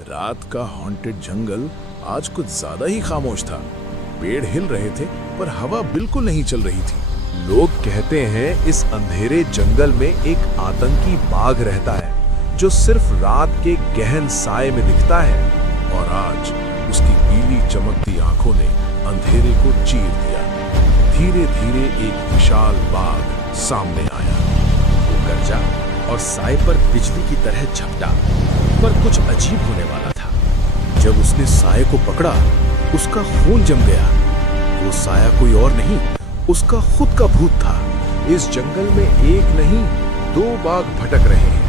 रात का हॉन्टेड जंगल आज कुछ ज्यादा ही खामोश था। पेड़ हिल रहे थे पर हवा बिल्कुल नहीं चल रही थी। लोग कहते हैं इस अंधेरे जंगल में एक आतंकी बाघ रहता है जो सिर्फ रात के गहन साए में दिखता है। और आज उसकी पीली चमकती आंखों ने अंधेरे को चीर दिया। धीरे धीरे एक विशाल बाघ सामने आया। वो गरजा और साए पर बिजली की तरह झपटा, पर कुछ अजीब होने वाला था। जब उसने साए को पकड़ा, उसका खून जम गया। वो साया कोई और नहीं, उसका खुद का भूत था। इस जंगल में एक नहीं 2 बाघ भटक रहे हैं।